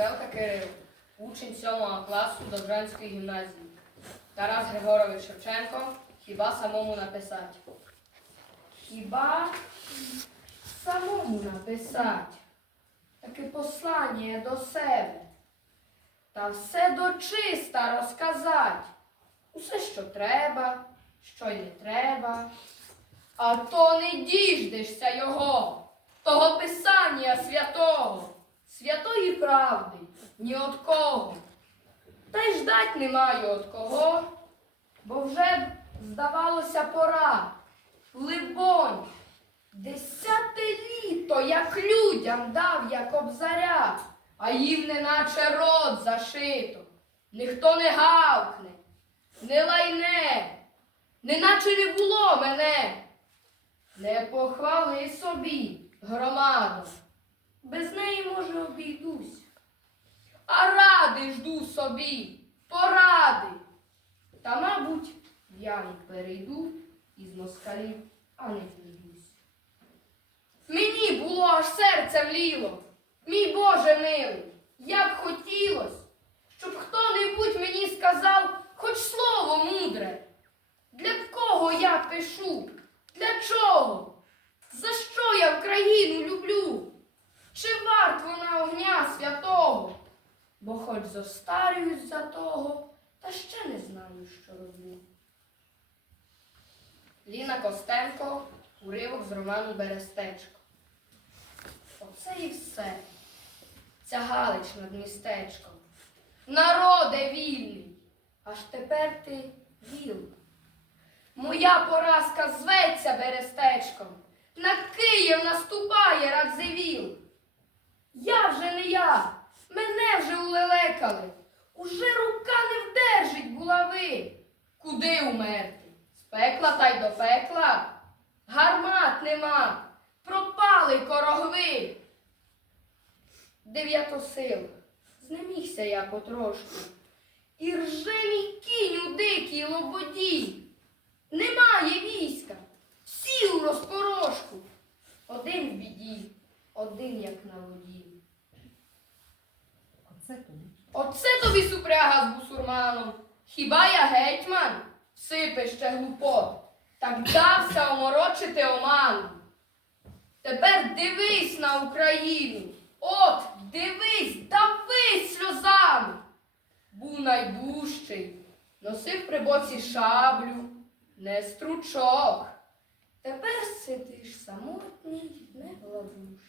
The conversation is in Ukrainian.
Козелка Кирил, учень 7 класу Довжанської гімназії. Тарас Григорович Шевченко, хіба самому написать? Хіба самому написать? Таке послання до себе. Та все дочиста розказать. Усе, що треба, що й не треба. А то не діждешся його, того писання святого, святої правди, ні от кого. Та й ждать немає от кого, бо вже здавалося пора. Либонь, десяте літо, як людям дав, як обзаря, а їм неначе рот зашито. Ніхто не гавкне, не лайне, неначе не було мене. Не похвали собі, громадо, без неї, може, обійдусь. А ради жду собі, поради. Та, мабуть, я й перейду із москалів, а не діждусь. Мені було аж серце вліло, мій Боже милий, як хотілось, щоб хто-небудь мені сказав хоч слово мудре. Для кого я пишу? Для чого? За що я Україну люблю? Чи варт вона огня святого? Бо хоч зостарююсь за того, та ще не знаю, що роблю. Ліна Костенко, уривок з роману Берестечко. Оце і все. Ця Галич над містечком. Народе вільний, аж тепер ти віл. Моя поразка зветься Берестечком. На Київ наступає Радзивіл. Я вже не я, мене вже улелекали. Уже рука не вдержить булави. Куди умерти? З пекла та й до пекла. Гармат нема, пропали корогви. Дев'ятосил, знемігся я потрошку. І рже кінь у дикій лободі. Немає війська, всі у розпорошку. Один в біді, один як на воді. Оце тобі. Оце тобі супряга з бусурманом. Хіба я гетьман? Сипе ще глупо. Так дався оморочити оману. Тепер дивись на Україну. От, дивись, давись сльозами. Був найдужчий, носив при боці шаблю, не стручок. Тепер сидиш самотній, не гладуш.